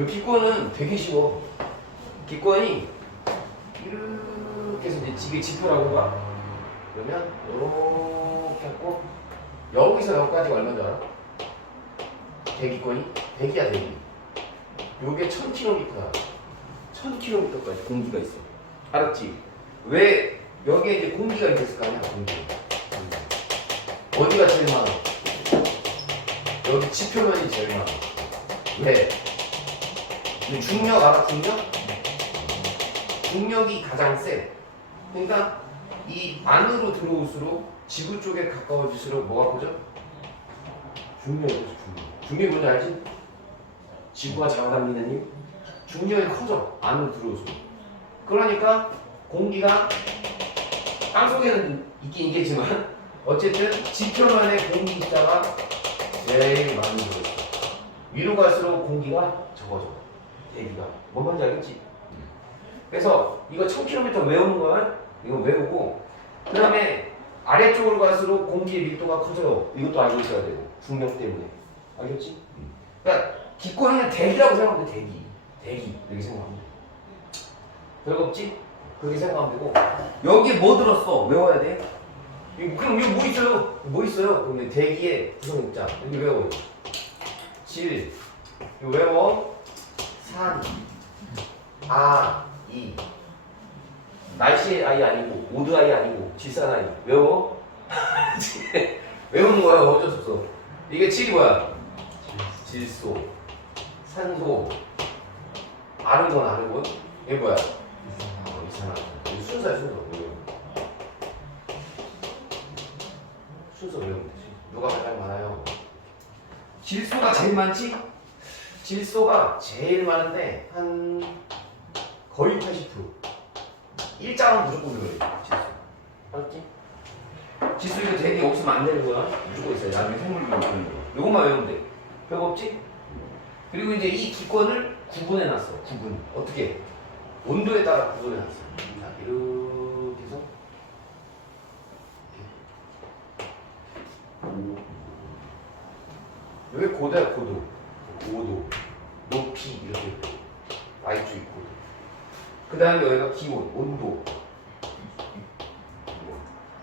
이 기권은 되게 쉬워. 기권이 이렇게 해서 이제 이게 지표라고 봐. 그러면 이렇게 하고 여기서 여기까지가 얼마인 알아? 대기권이 100이야 대기. 요게 1000km야. 1000km까지 공기가 있어. 알았지? 왜 여기에 이제 공기가 있을 거 아니야 공기. 어디가 제일 많아? 여기 지표면이 제일 많아. 왜? 이 중력 알아 중력? 중력이 가장 세. 그러니까 이 안으로 들어올수록 지구 쪽에 가까워질수록 뭐가 커져? 중력이 커져 중력. 중력이 뭔지 알지? 지구가 잡아당기는 힘? 중력이 커져 안으로 들어올수록. 그러니까 공기가 땅속에는 있긴 있겠지만 어쨌든 지표면에 공기 입자가 제일 많이 들어있어. 위로 갈수록 공기가 적어져. 대기가. 뭔 말인지 알겠지? 그래서 이거 1000km 외우는 거야. 이거 외우고 그 다음에 아래쪽으로 갈수록 공기의 밀도가 커져요. 이것도 알고 있어야 되고 중력 때문에. 알겠지? 그러니까 기권은 대기라고 생각하면 돼. 대기. 대기. 이렇게 생각하면 돼. 별거 없지? 그렇게 생각하면 되고 여기 뭐 들었어? 외워야 돼. 이거 그럼 여기 뭐 있어요? 뭐 있어요? 그러면 대기의 구성입자 여기 외워. 질 이거 외워. 산 아, 이 날씨의 아이 아니고 모드 아이 아니고 질산 아이 외워? 외우는 거야 어쩔 수 없어. 이게 칠이 뭐야? 질소, 산소, 아르곤, 아르곤. 이게 뭐야? 어, 이산화. 이거 순서야 순서. 이거. 순서 외우면 되지. 누가 가장 많아요? 질소가 제일 많지? 질소가 제일 많은데 한 거의 80%. 일장은 무조건 외워야 돼. 질소. 알았지? 질소 이거 되게 없으면 안 되는 거야. 무조건 있어야 돼. 나중에 생물도 없는 거. 요것만 외우면 돼. 별거 없지? 그리고 이제 이 기권을 구분해 놨어. 구분. 어떻게? 온도에 따라 구분해 놨어. 자, 이렇게 해서 여기 고도야 고도. 고도. 높이 이렇게 돼. y축 고도. 그 다음에 여기가 기온, 온도.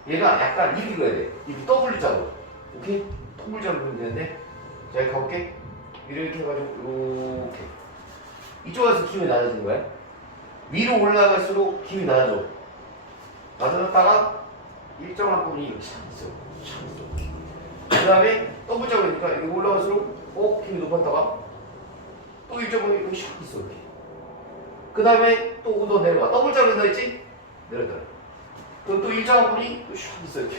얘가 약간 이렇게 그어야 돼. 이렇게 W자로. 오케이? W자로 그리면 되는데. 자, 여기 가볼게. 이렇게 해가지고, 이렇게. 이쪽에서 기온이 낮아지는 거야. 위로 올라갈수록 기온이 낮아져. 낮아졌다가 일정한 부분이 이렇게 샥 있어. 샥 있어. 그 다음에 W자로 되니까 여기 올라갈수록, 어? 기온이 높았다가 또 일정 부분이 이렇게 샥 있어. 이렇게. 그 다음에 또 온도 내려가. W자로 된다 했지? 내렸다. 그럼 또 일정한 부분이 또샥 있어. 이렇게.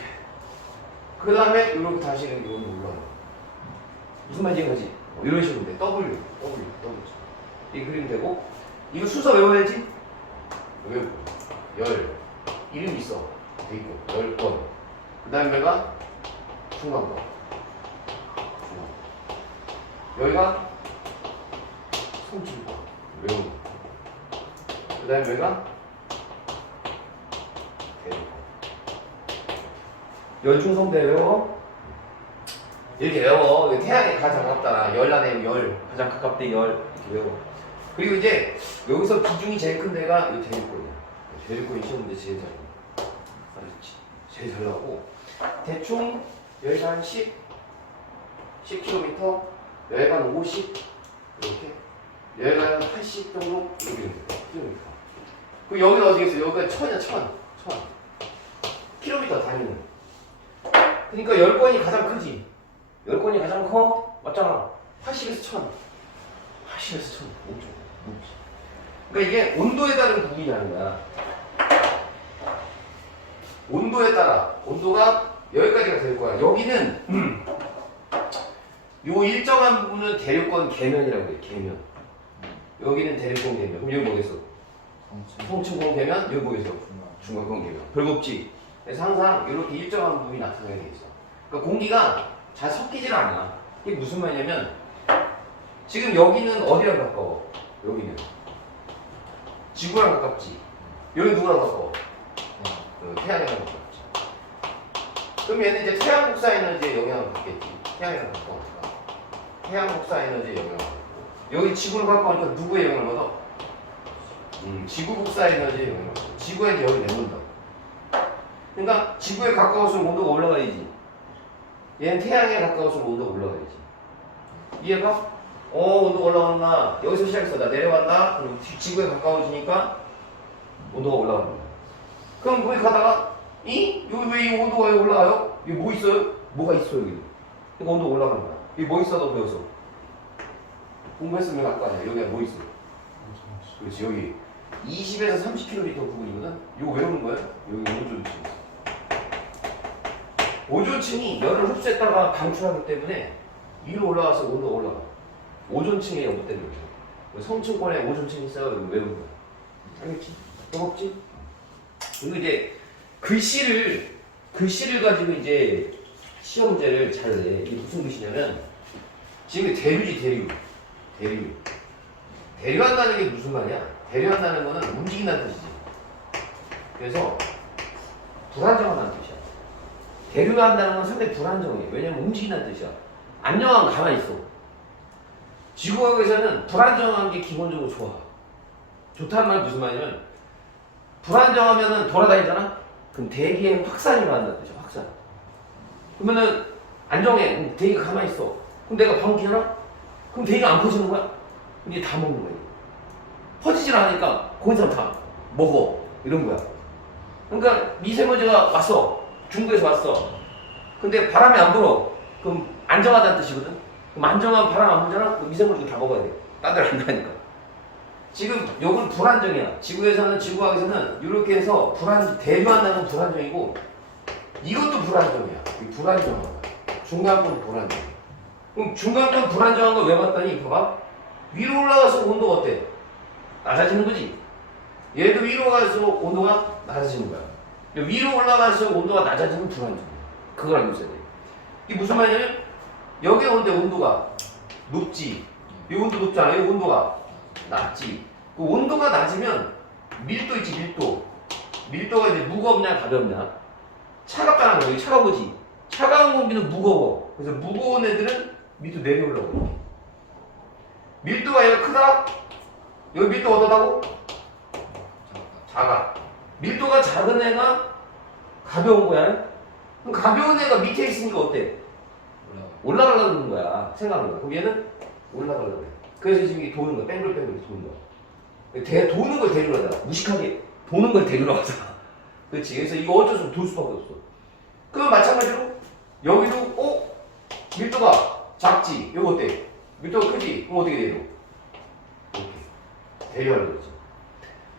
그 다음에 이렇게 다시 이렇게 올라가. 무슨 말인지 이해가지? 어, 이런 식으로 돼. W, W, W. 이 그림 되고 이거 순서 외워야지. 외우고 열 이름 있어. 돼 있고 열 번. 그 다음에 여기가 중간번. 여기가 송출번. 외우는. 거. 그다음에 여기가 대리번. 열중성 대 외워. 이렇게 외워. 태양에 가장 가깝다. 열 안에 열. 가장 가깝대 열. 이렇게 외워. 그리고 이제 여기서 비중이 제일 큰 데가 이 대일권이야. 대일권이 시험 문제 제일 잘 나와. 알았지? 제일 잘 나오고 대충 여기가 한 10, 10km, 한 50, 이렇게 한80 정도 이렇게 됩니다. km. 그 여기는 어디겠어? 여기가 천이야 천, 천. 킬로미터 다니는. 그러니까 열권이 가장 크지. 열권이 가장 커? 맞잖아. 80에서 1000. 80에서 1000. 엄청. 그러니까 이게 온도에 따른 구분이라는 거야. 온도에 따라 온도가 여기까지가 될 거야. 여기는 음, 요 일정한 부분은 대륙권 계면이라고 해. 계면. 여기는 대륙권 계면. 그럼 여기 뭐겠어? 성층권 계면 여기 뭐겠어? 중간권 계면. 별거 없지. 그래서 항상 이렇게 일정한 부분이 나타나게 돼 있어. 그러니까 공기가 잘 섞이질 않아. 이게 무슨 말이냐면 지금 여기는 어디랑 가까워? 여기는 지구랑 가깝지. 여기 누구랑 가까워? 어, 태양이랑 가깝지. 그럼 얘는 이제 태양 복사 에너지에 영향을 받겠지. 태양이랑 가까우니까. 태양 복사 에너지에 영향을 받고. 여기 지구를 갖고 오니까 누구의 영향을 받아? 음, 지구 복사 에너지의 영향을 받아. 지구에게 열을 내놓는다. 그러니까 지구에 가까울수록 온도가 올라가야지. 얘는 태양에 가까울수록 온도가 올라가야지. 이해가? 어, 온도가 올라간다. 여기서 시작했어. 나 내려간다. 그럼 지- 지구에 가까워지니까 온도가 올라간다. 그럼 거기 가다가 이? 여기 왜 이 온도가 왜 올라가요? 여기 뭐 있어요? 뭐가 있어 여기? 그러니까 온도가 올라가는 거야. 여기 뭐 있어 너 배워서? 공부했으면 아까. 여기가 뭐 있어? 그렇지 여기 20에서 30km 부분이거든. 이거 외우는 거야? 여기 오존층. 오존층이 열을 흡수했다가 방출하기 때문에 위로 올라가서 온도가 올라가. 오존층에 연결되는 거죠. 성층권에 오존층이 있어요. 외우는 거야. 알겠지? 또먹지 그리고 이제 글씨를 글씨를 가지고 이제 시험 문제를 잘 내. 이게 무슨 글씨냐면 지금 대류지 대류. 대류. 대류한다는 게 무슨 말이야? 대류한다는 거는 움직인다는 뜻이지. 그래서 불안정하다는 뜻이야. 대류한다는 건 상당히 불안정해. 왜냐면 움직인다는 뜻이야. 안정하면 가만히 있어. 지구과학에서는 불안정한 게 기본적으로 좋아. 좋다는 말 무슨 말이냐면 불안정하면은 돌아다니잖아? 그럼 대기의 확산이 일어난다는 뜻이야. 확산. 그러면은 안정해. 대기가 가만히 있어. 그럼 내가 방귀 켜나? 그럼 대기가 안 퍼지는 거야? 이제 다 먹는 거야. 퍼지질 않으니까 거기서 다 먹어. 이런 거야. 그러니까 미세먼지가 왔어. 중국에서 왔어. 근데 바람이 안 불어. 그럼 안정하다는 뜻이거든. 그럼 안정한 바람 안 불잖아? 그럼 미세먼지가 다 먹어야 돼. 딴 데를 안 가니까. 지금 요건 불안정이야. 지구에서는 지구학에서는 이렇게 해서 불안 대류한다는 불안정이고 이것도 불안정이야. 이 불안정하다. 중간권 불안정. 그럼 중간권 불안정한 거 왜 봤더니 봐봐. 위로 올라가서 온도가 어때? 낮아지는 거지. 얘도 위로 가서 온도가 낮아지는 거야. 위로 올라가서 온도가 낮아지면 불안정해. 그걸 알고 있어야 돼. 이게 무슨 말이냐면 여기 온데 온도가 높지. 이 온도 높잖아. 이 온도가 낮지. 그 온도가 낮으면 밀도 있지 밀도. 밀도가 이제 무겁냐 가볍냐. 차갑다는 거야. 여기 차가우지. 차가운 공기는 무거워. 그래서 무거운 애들은 밑으로 내려오려고. 밀도가 얘가 크다. 여기 밀도 어떠다고? 작아. 밀도가 작은 애가 가벼운 거야. 그럼 가벼운 애가 밑에 있으니까 어때? 올라가. 올라가려고 그러는 거야. 생각하는 거야. 그럼 얘는 올라가려고 그래. 그래서 지금 이게 도는 거야. 뺑글뺑글 도는 거야. 대, 도는 걸 데리러 가자. 무식하게 도는 걸 데리러 가자. 그렇지. 그래서 이거 어쩔 수 없어. 돌 수밖에 없어. 그럼 마찬가지로 여기도 어? 밀도가 작지. 이거 어때? 밀도가 크지? 그럼 어떻게 내려? 이렇게. 대류하려고 그러지.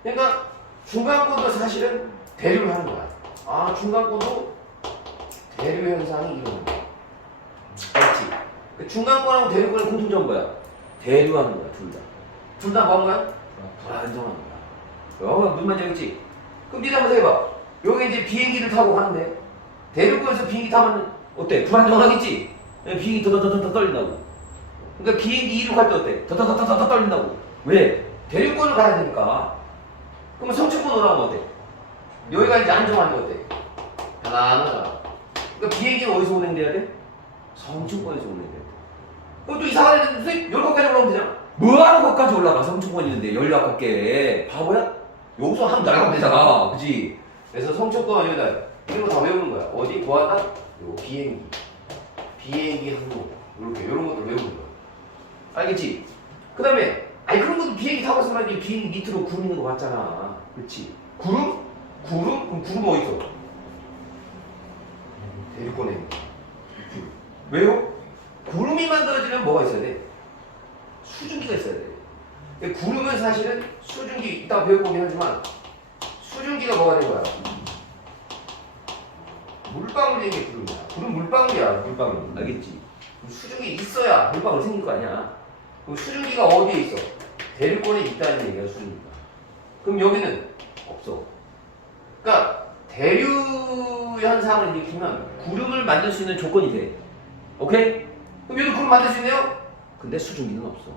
그러니까 중간권도 사실은 대류를 하는 거야. 아, 중간권도 대류 현상이 일어나는 거야. 맞지? 그 중간권하고 대류권의 공통점 뭐야? 대류하는 거야, 둘 다. 둘 다 뭐 하는 거야? 불안정한 거야. 어, 무슨 말인지 알겠지? 그럼 니네 한번 해봐. 여기 이제 비행기를 타고 가는데 대륙권에서 비행기 타면 어때? 불안정하겠지? 예, 비행기 더더더더 떨린다고. 그러니까 비행기 이륙할 때 어때? 더더더더 떨린다고. 왜? 대륙권을 가야 되니까. 그러면 성층권 올라가면 어때? 여기가 이제 안정하는 거 어때? 편안하잖아. 그러니까 비행기는 어디서 운행돼야 돼? 성층권에서 운행돼야 돼. 그럼 또 애들 선생님 열거까지 올라오면 되잖아. 뭐하러 거기까지 올라가? 성층권 있는데 열아홉개 바보야? 여기서 하면 날아가면 되잖아. 그지? 그래서 성층권 여기다 이런 거 다 외우는 거야. 어디? 뭐하다? 요 비행기. 비행기 항목. 이렇게 이런 것들 외우는 거야. 알겠지? 그 다음에 아니 그런 것도 비행기 타고 가서 말이야 비행기 밑으로 구름 있는 거 봤잖아. 그렇지? 구름? 구름? 그럼 구름 어디 있어? 대륙권에 있는 거. 구름. 왜요? 구름이 만들어지면 뭐가 있어야 돼? 수증기가 있어야 돼. 근데 구름은 사실은 수증기 이따 배워보긴 하지만 수증기가 뭐가 된 거야? 물방울이 게 구름이야. 구름 물방울이야, 물방울. 알겠지? 수증기 있어야 물방울 생길 거 아니야. 그럼 수증기가 어디에 있어? 대륙권에 있다는 얘기야, 수증기가. 그럼 여기는 없어. 그러니까 대류 현상을 일으키면 구름을 만들 수 있는 조건이 돼. 오케이? 그럼 얘도 구름 만들 수 있네요? 근데 수증기는 없어.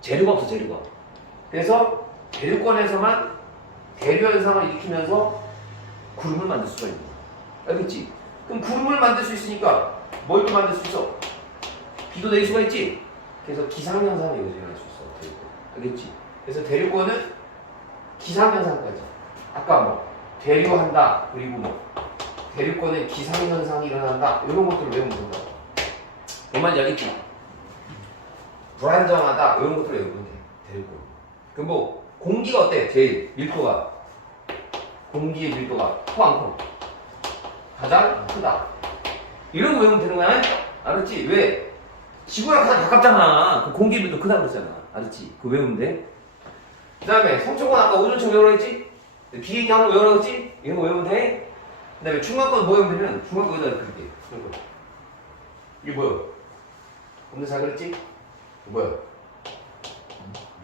재료가 없어, 재료가. 그래서 대륙권에서만 대류 현상을 일으키면서 구름을 만들 수가 있는 거야. 알겠지? 그럼 구름을 만들 수 있으니까 뭘또 만들 수 있어? 비도 내릴 수가 있지? 그래서 기상현상이 요즘할 수 있어. 대륙. 알겠지? 그래서 대륙권은 기상현상까지. 아까 뭐 대류한다 그리고 뭐 대륙권은 기상현상이 일어난다 이런 것들을 외우면 된다. 뭔 말인지 알겠지? 불안정하다 이런 것들을 외우면 돼. 대륙권. 그뭐 공기가 어때? 제일 밀도가 공기의 밀도가 포항콩 가장 크다. 이런 거 외우면 되는 거야? 알았지? 왜? 지구랑 가장 가깝잖아. 그 공기 밀도 크다 그랬잖아. 알았지? 그거 외우면 돼. 그 다음에 성초권 아까 오존층 외우라 했지? 비행기 한번 외우라 했지? 이런 거 외우면 돼. 그 다음에 중간권 뭐 외우면 되면 중간권 여기다 그릴게. 이게 뭐야? 오늘 잘 그랬지? 뭐야?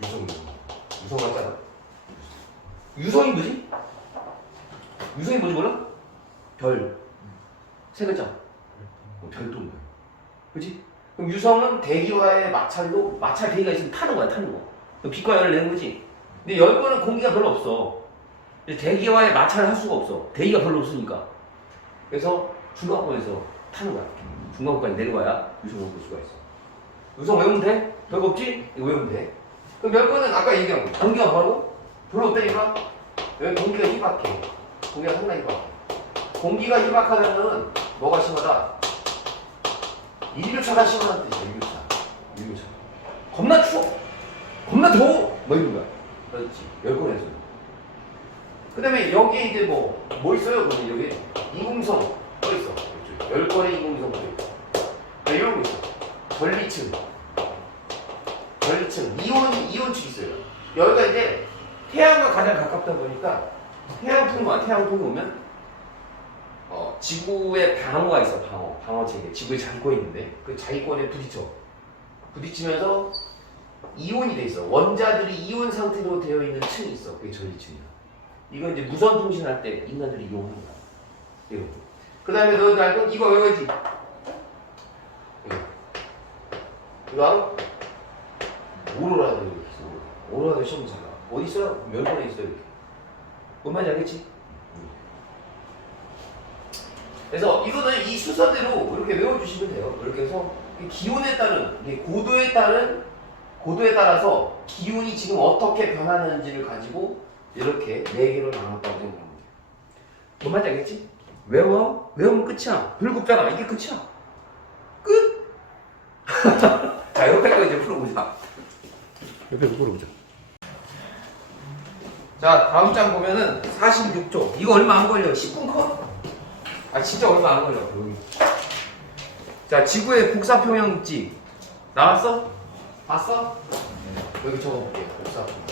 유성, 유성. 맞잖아. 유성이 뭐지? 유성이 뭔지 몰라? 별. 세 글자. 어, 별도 뭐야? 그지? 그럼 유성은 대기와의 마찰로 마찰 대기가 있으면 타는 거야, 타는 거. 그럼 빛과 열을 내는 거지. 근데 열권은 공기가 별로 없어. 대기와의 마찰을 할 수가 없어. 대기가 별로 없으니까. 그래서 중간권에서 타는 거야. 중간권까지 내려가야 유성을 볼 수가 있어. 유성 외우면 돼? 별거 없지? 이거 외우면 돼. 그럼 열권은 아까 얘기한 거. 공기가 바로 별로 없다니까? 여기 공기가 희박해. 공기가 상당히 희박해. 공기가 희박하다는 건 뭐가 심하다? 일교차가 심하다는 뜻이야, 일교차. 일교차. 겁나 추워. 겁나 더워. 뭐 이런 거야. 그렇지. 열권에서. 그 다음에 여기 이제 뭐, 뭐 있어요? 그러면 여기 이공성 떠 있어. 이쪽. 열권의 이공성 떠 있어. 아, 이런 거 있어. 전리층. 전리층. 이온, 이온축 있어요. 여기가 이제 태양과 가장 가깝다 보니까 태양풍과 태양풍이 오면 어, 지구에 방어가 있어 방어. 방어 체계. 지구에 잠고 있는데. 그 자기권에 부딪혀. 부딪히면서 이온이 돼 있어. 원자들이 이온 상태로 되어 있는 층이 있어. 그게 전리층이야. 이건 이제 무선 통신할 때 인간들이 이용하는 거야. 이거. 그 다음에 너희들 알고? 이거 외워야지. 이거. 알아? 오로라도 있어. 오로라도 시험 잘 나. 어디 있어요? 멸번에 있어요 이렇게 뭔 말인지 알겠지? 그래서 이거는 이 순서대로 이렇게 외워주시면 돼요. 이렇게 해서 이 기온에 따른, 고도에 따른, 고도에 따라서 기온이 지금 어떻게 변하는지를 가지고 이렇게 네 개로 나눴다고 돼요. 뭔 말인지 알겠지? 외워? 외우면 끝이야. 없잖아. 이게 끝이야. 끝! 자, 옆에 거 이제 풀어보자. 옆에 거 풀어보자. 자, 다음 장 보면은 46조. 이거 얼마 안 걸려. 10분 컷. 아 진짜 얼마 안 걸려. 자 지구의 복사평형 있지 나왔어? 봤어? 여기 적어볼게요 복사평형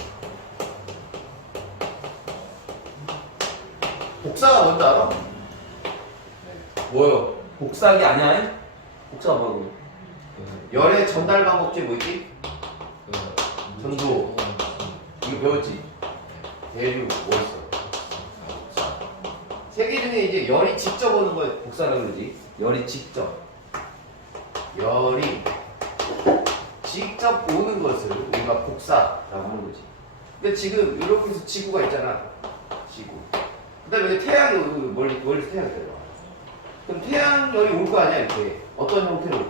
복사가 뭔지 알아? 뭐요? 복사기 아니야? 복사가 뭐고? 열의 전달 방법제 뭐있지? 전도 이거 배웠지? 대류 뭐 있어? 세계 중에 이제 열이 직접 오는 걸 복사라고 그러지. 열이 직접. 열이 직접 오는 것을 우리가 복사라고 하는 거지. 근데 지금 이렇게 해서 지구가 있잖아. 지구. 그 다음에 여기 태양이 오고 멀리, 멀리서 태양이 내려와. 그럼 태양열이 올 거 아니야, 이렇게. 어떤 형태로?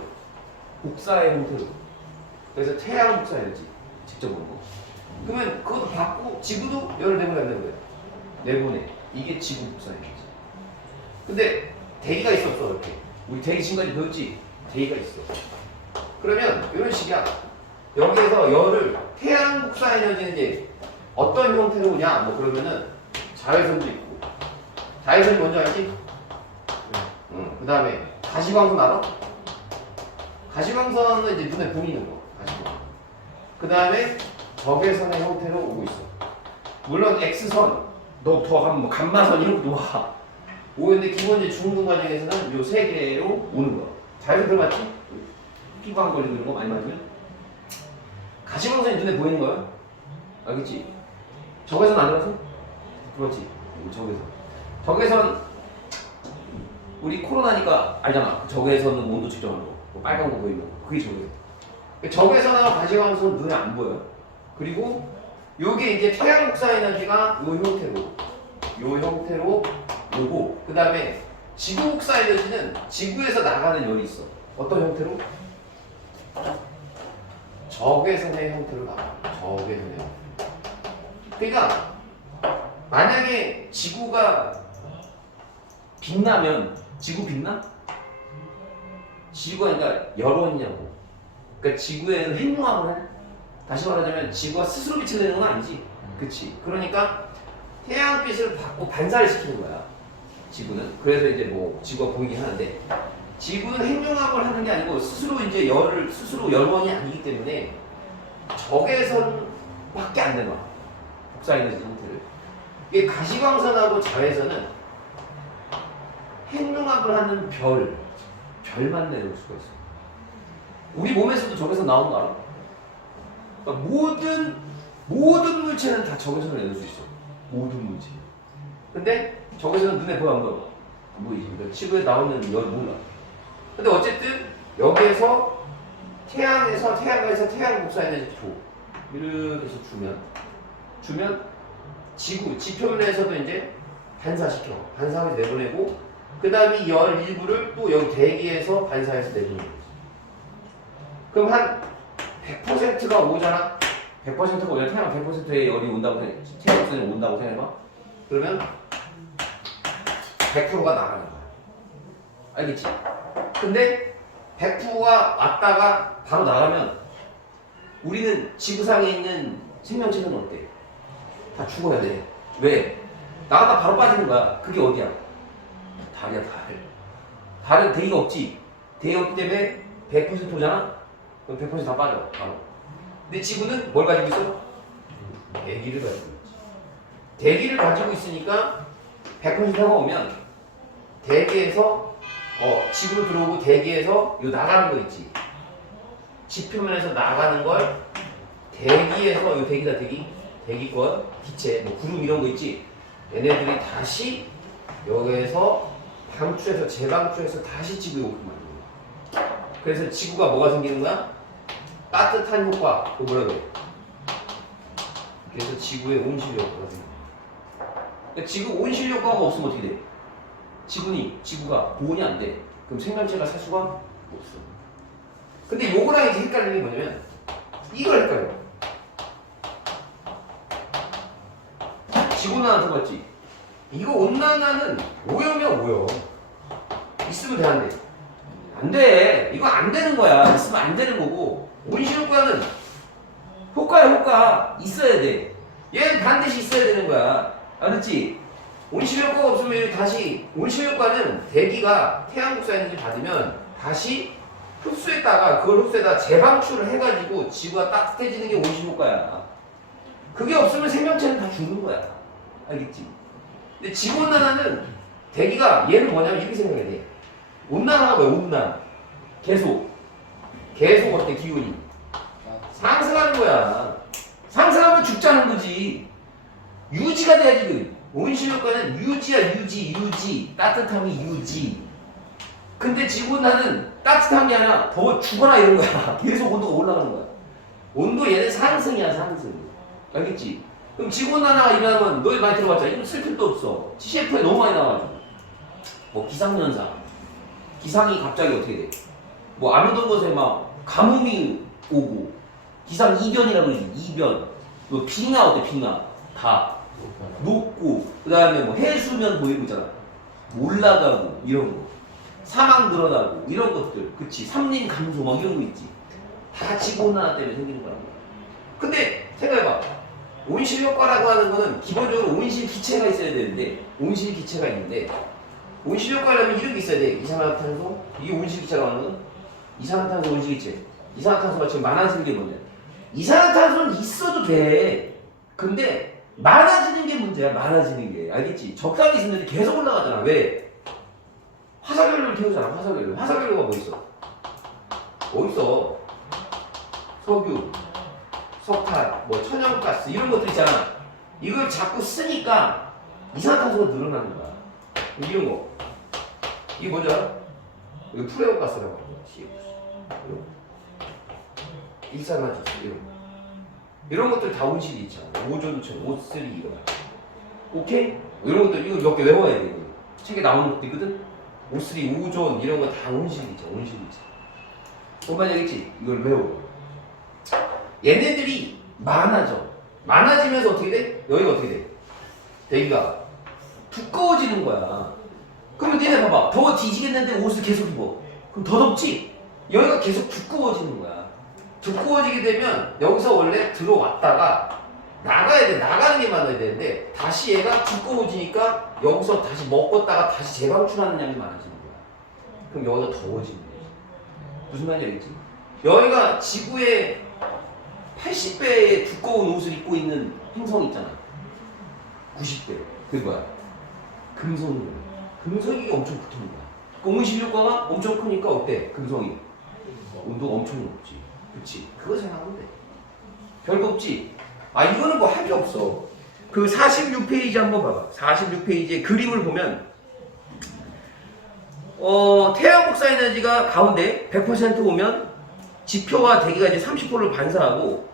복사의 형태로. 그래서 태양 복사해야지. 직접 오는 거. 그러면 그것도 받고 지구도 열을 내보내는 거야. 내보내. 이게 지구 복사예요. 근데 대기가 있어 없어 이렇게. 우리 대기 지금까지 배웠지? 대기가 있어. 그러면 이런 식이야. 여기에서 열을 태양 복사 에너지는 어떤 형태로 오냐? 뭐 그러면은 자외선도 있고. 자외선이 뭔지 알지? 응. 그 다음에 가시광선 알아? 가시광선은 이제 눈에 보이는 거. 가시광선. 그 다음에 적외선의 형태로 오고 있어. 물론 X선, 너더 가면 뭐 감마선 이런 것도 와. 오는데 기본적인 중등 과정에서는 요 세 개로 오는 거야. 자연스 들어맞지? 피부암 걸리고 거 많이 맞으면 가시광선이 눈에 보이는 거야. 알겠지? 적외선 안 들어서? 그렇지. 적외선. 적외선 우리 코로나니까 알잖아. 그 적외선은 온도 측정하는 거. 뭐 빨간 거 보이는 거. 그게 적외선. 그 적외선하고 가시광선은 눈에 안 보여요. 그리고 요게 이제 태양 복사 에너지가 요 형태로 요 형태로 오고 그 다음에 지구 복사 에너지는 지구에서 나가는 열이 있어. 어떤 형태로? 적외선의 형태로 나와. 적외선의 형태. 그러니까 만약에 지구가 빛나면 지구 빛나? 지구가 그러니까 열원이냐고. 그러니까 지구에는 핵융합을 해. 다시 말하자면 지구가 스스로 빛을 내는 건 아니지. 그치. 그러니까 태양빛을 받고 반사를 시키는 거야. 지구는. 그래서 이제 뭐 지구가 보이긴 하는데 지구는 핵융합을 하는 게 아니고 스스로 이제 열을 스스로 열원이 아니기 때문에 적외선밖에 안 거야. 복사에너지 형태를. 이게 가시광선하고 자외선은 핵융합을 하는 별, 별만 내놓을 수가 있어. 우리 몸에서도 적외선 나오는 거 알아? 그러니까 모든 모든 물체는 다 적외선을 내놓을 수 있어. 모든 물체. 근데 적외선은 눈에 보여 안 보여? 안 보이지. 그러니까 지구에 나오는 열 몰라. 근데 어쨌든 여기에서 태양에서 태양에서 태양 복사 에너지 줘. 이렇게 해서 주면 주면 지구 지표면에서도 이제 반사시켜. 반사해서 내보내고 그 다음에 이 열 일부를 또 여기 대기에서 반사해서 내보내는 거지. 그럼 한 100%가 오잖아. 100%가 오히려 태양 100%의 열이 온다고 생각, 태양선이 온다고 생각해봐. 그러면 100%가 나가는 거야. 알겠지? 근데 100%가 왔다가 바로 나가면 우리는 지구상에 있는 생명체는 어때? 다 죽어야 돼. 왜? 나갔다 바로 빠지는 거야. 그게 어디야? 달이야, 달. 달은 대기가 없지. 대기가 없기 때문에 100% 오잖아? 그럼 100%다 빠져, 바로. 근데 지구는 뭘 가지고 있어? 대기를 가지고 있지. 대기를 가지고 있으니까 100%가 오면 대기에서 어 지구로 들어오고 대기에서 요 나가는 거 있지. 지표면에서 나가는 걸 대기에서 요 대기다 대기 대기권 기체 뭐 구름 이런 거 있지. 얘네들이 다시 여기에서 방출해서 재방출해서 다시 지구에 오게 만드는 거야. 그래서 지구가 뭐가 생기는 거야? 따뜻한 효과. 그거 뭐라 그래? 그래서 지구의 온실 효과가 생겨. 그러니까 지구 온실 효과가 없으면 어떻게 돼? 지구니 지구가 보온이 안 돼. 그럼 생명체가 살 수가 없어. 근데 요거랑 이제 헷갈리는 게 뭐냐면 이걸 헷갈려. 지구난화 들어봤지? 이거 온난화는 오염이야 오염. 있으면 되는데 안 돼. 이거 안 되는 거야. 있으면 안 되는 거고 온실 효과는 효과야 효과 있어야 돼. 얘는 반드시 있어야 되는 거야. 알았지? 온실 효과가 없으면 다시 온실 효과는 대기가 태양 복사 에너지 받으면 다시 흡수했다가 그걸 흡수에다 재방출을 해가지고 지구가 따뜻해지는 게 온실 효과야. 그게 없으면 생명체는 다 죽는 거야. 알겠지? 근데 지구 온난화는 대기가 얘는 뭐냐면 이렇게 생각해야 돼. 온난화가 뭐야? 온난. 계속. 계속 어때 기온이? 상승하는 거야. 상승하면 죽자는 거지. 유지가 돼야지 그. 온실 효과는 유지야 유지 유지 따뜻함이 유지. 근데 지구온난은 따뜻한 게 아니라 더 죽어라 이런 거야. 계속 온도가 올라가는 거야. 온도 얘는 상승이야 상승. 알겠지? 그럼 지구온난화가 일어나면 너희 많이 들어봤잖아. 이거 쓸 필요도 없어. CF에 너무 많이 나와가지고. 뭐 기상현상. 기상이 갑자기 어떻게 돼? 뭐 아무도 곳에 막 가뭄이 오고 기상 이변이라고 그러지 이변. 뭐 빙하 어때 빙하 다 높고 그 다음에 뭐 해수면 보이고 있잖아. 올라가고 이런 거. 사망 늘어나고 이런 것들. 그치? 삼림 감소 막 이런 거 있지. 다 지구온난화 때문에 생기는 거란 말이야. 근데 생각해봐. 온실 효과라고 하는 거는 기본적으로 온실 기체가 있어야 되는데 온실 기체가 있는데 온실 효과라면 이런 게 있어야 돼. 이산화탄소? 이게 온실 기체라고 하는 건 이산화탄소 온실 기체. 이산화탄소가 지금 많아지는 게 뭐냐 이산화탄소는 있어도 돼. 근데 많아지는 게 문제야 많아지는 게. 알겠지? 적당히 있으면 계속 올라가잖아. 왜? 화석연료를 태우잖아 화석연료 화석연료가 뭐 있어? 뭐 있어? 석유 석탄 뭐 천연가스 이런 것들 있잖아. 이걸 자꾸 쓰니까 이산화탄소가 늘어나는 거야. 이런 거. 이게 뭔지 알아? 이거 프레온가스라고 하는 거야 CFC 이런 거. 일산화탄소 이런 거 이런 것들 다 온실이 있잖아. 오존층, O3 이런 거. 오케이? 이런 것들 이거 몇 개 외워야 돼. 이거. 책에 나오는 것도 있거든. O3, 오존 이런 거 다 온실이 있죠. 온실이 있어. 본반 얘기했지? 이걸 외워. 얘네들이 많아져. 많아지면서 어떻게 돼? 여기가 어떻게 돼? 여기가 두꺼워지는 거야. 그러면 니네 봐봐. 더워 뒤지겠는데 옷을 계속 입어. 그럼 더 덥지? 여기가 계속 두꺼워지는 거야. 두꺼워지게 되면 여기서 원래 들어왔다가 나가야 돼. 나가는 게 많아야 되는데 다시 얘가 두꺼워지니까 여기서 다시 먹었다가 다시 재방출하는 양이 많아지는 거야. 그럼 여기가 더워지는 거지. 무슨 말인지 알겠지? 여기가 지구의 80배의 두꺼운 옷을 입고 있는 행성 있잖아. 90배. 그게 뭐야? 금성인 거야. 금성이 엄청 붙은 거야. 그 온실효과가 엄청 크니까 어때? 금성이. 온도가 엄청 높지. 그치? 그거 생각하면 돼. 별거 없지? 아, 이거는 뭐 할 게 없어. 그 46페이지 한번 봐봐. 46페이지에 그림을 보면, 어, 태양 복사 에너지가 가운데 100% 오면 지표와 대기가 이제 30%를 반사하고,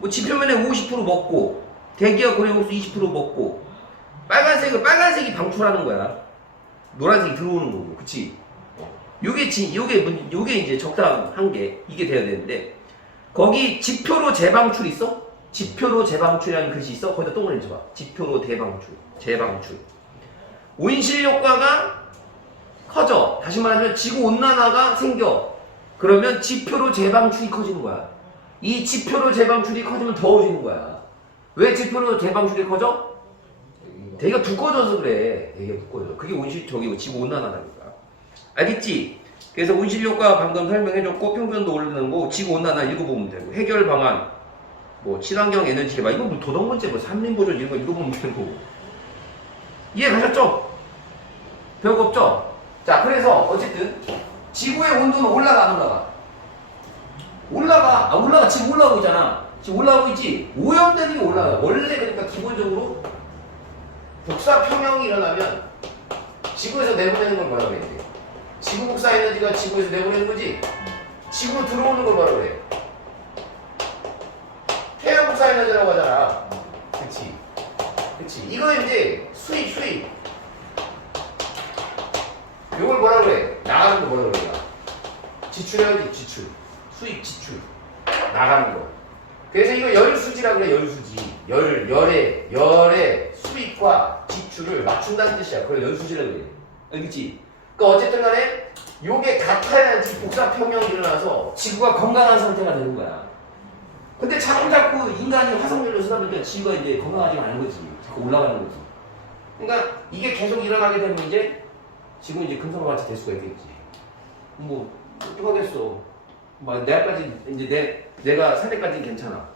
뭐 지표면에 50% 먹고, 대기와 고래목수 20% 먹고, 빨간색은 빨간색이 방출하는 거야. 노란색이 들어오는 거고, 그치? 요게 지, 요게 문- 요게 이제 적당한 게 이게 돼야 되는데 거기 지표로 재방출 있어? 지표로 재방출이라는 글씨 있어? 거기다 동그라미 쳐봐. 지표로 대방출, 재방출. 온실 효과가 커져. 다시 말하면 지구 온난화가 생겨. 그러면 지표로 재방출이 커지는 거야. 이 지표로 재방출이 커지면 더워지는 거야. 왜 지표로 재방출이 커져? 대기가 두꺼워져서 그래. 대기가 두꺼워져. 그게 온실 저기 뭐 지구 온난화라니까. 알겠지? 그래서 온실 효과 방금 설명해줬고 평균도 오르는 거 지구 온난화 읽어보면 되고 해결 방안 뭐 친환경 에너지 개발 이건 뭐 도덕 문제 뭐 산림 보존 이런 거 읽어보면 되고 이해 가셨죠? 별거 없죠? 자 그래서 어쨌든 지구의 온도는 올라가 안 올라가? 올라가 아 올라가 지금 올라가고 있잖아 지금 올라가고 있지 오염되는 게 올라가 원래 그러니까 기본적으로 복사 평형이 일어나면 지구에서 내보내는 걸 뭐라고 해야 돼? 지구 복사 에너지가 지구에서 내보내는 거지? 지구로 들어오는 걸 뭐라고 그래? 태양 복사 에너지라고 하잖아. 그치? 그치? 이거 이제 수입, 수입. 이걸 뭐라고 그래? 나가는 거 뭐라고 그래? 지출해야지, 지출. 수입, 지출. 나가는 거. 그래서 이거 열수지라고 그래, 열수지. 열, 열의, 열의 수입과 지출을 맞춘다는 뜻이야. 그래, 열수지라고 그래. 알겠지? 그러니까 어쨌든 간에 요게 같아야지 복사 평형이 일어나서 지구가 건강한 상태가 되는 거야. 근데 자꾸 자꾸 인간이 화석연료 쓰다 보니까 지구가 이제 건강하지 않은 거지. 자꾸 올라가는 거지. 그러니까 이게 계속 일어나게 되면 이제 지금 이제 금성과 같이 될 수가 있겠지. 뭐 어떡하겠어. 뭐 내가까지 이제 내 내가 살 때까지는 괜찮아.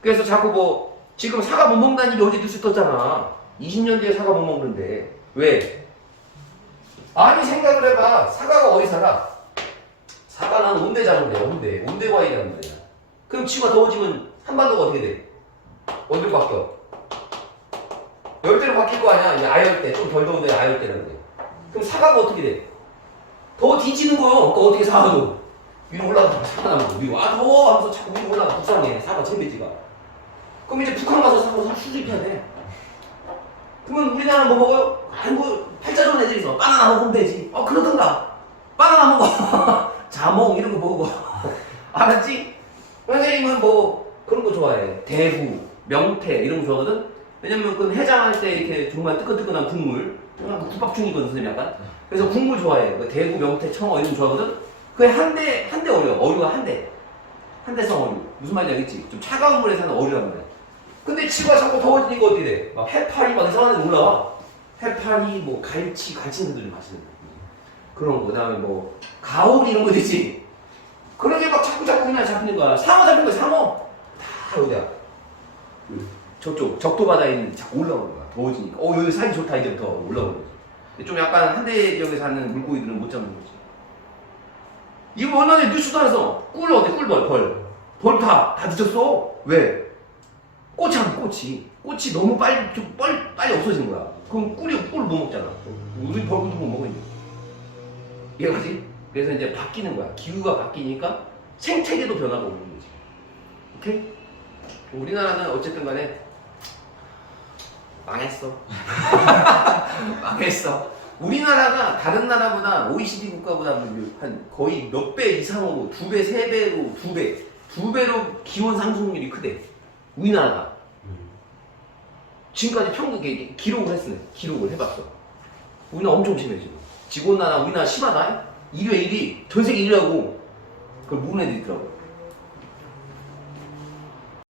그래서 자꾸 뭐 지금 사과 못 먹는다는 얘기 어제 뉴스 떴잖아. 20년 뒤에 사과 못 먹는데 왜? 아니 생각을 해봐. 사과가 어디 살아? 사과는 온대 자는데 온대 온대 과일이란 말이야. 그럼 지구가 더워지면 한반도가 어떻게 돼? 어디로 바뀌어? 열대로 바뀔 거 아니야? 이제 아열대 좀 덜 더운데 아열대라는데. 그럼 사과가 어떻게 돼? 더 뒤지는 거요. 그러니까 어떻게 사과도 위로 올라가 살아남고 위로 아 더워 하면서 자꾸 위로 올라가 북상해 사과 잼배지가. 그럼 이제 북한 가서 사과 수입해야 돼. 그러면 우리나라는 뭐 먹어요? 뭐 팔자좋은 애들이 있어. 바나나 먹으면 되지. 어 그러던가. 바나나 먹어. 자몽 이런 거 먹어. 알았지? 선생님은 뭐 그런 거 좋아해. 대구 명태 이런 거 좋아하거든? 왜냐면 그 해장할 때 이렇게 정말 뜨끈뜨끈한 국물. 정말 그 국밥 중이거든 선생님 약간. 그래서 국물 좋아해. 그 대구 명태 청어 이런 거 좋아하거든? 그게 한 대 한 대 어려 어류가 한 대. 한 대성 어류. 무슨 말인지 알겠지? 좀 차가운 물에 사는 어류란 말이야. 근데 지구가 자꾸 더워지니까 어떻게 돼? 막 해파리 막 이상한 데 올라와. 해파리, 뭐 갈치, 갈치들이 마시는 거. 그런 거. 그다음에 뭐 가오리 이런 거 되지. 그런 게 막 자꾸 자꾸 그냥 잡히는 거야. 상어 잡힌 거야, 상어. 다 어디야? 저쪽 적도 바다에 있는 자꾸 올라오는 거야. 더워지니까. 어 여기 살기 좋다 이제부터 올라오는 거지. 좀 약간 한대 지역에 사는 물고기들은 못 잡는 거지. 이거 얼마 전에 뉴스도 나서 꿀 어때? 꿀벌 벌. 벌 다, 다 늦었어. 왜? 꽃이 안 꽃이 꽃이 너무 빨리 좀 빨리 빨리 없어지는 거야. 그럼 꿀이 꿀을 못 먹잖아. 우리 벌꿀도 못 이제. 이해가지? 그래서 이제 바뀌는 거야. 기후가 바뀌니까 생태계도 변화가 오는 거지. 오케이? 우리나라는 어쨌든 간에 망했어. 망했어. 우리나라가 다른 나라보다 OECD 국가보다 한 거의 몇 배 이상으로 두 배, 세 배로 두 배. 두 배로 기온 상승률이 크대. 우리나라가. 지금까지 이게 기록을 했어. 기록을 해봤어. 우리나라 엄청 심해 지금. 지구온난화 우리나라 심하다. 1회 1위. 전 세계 1위하고 그걸 모르는 애들이 있더라고.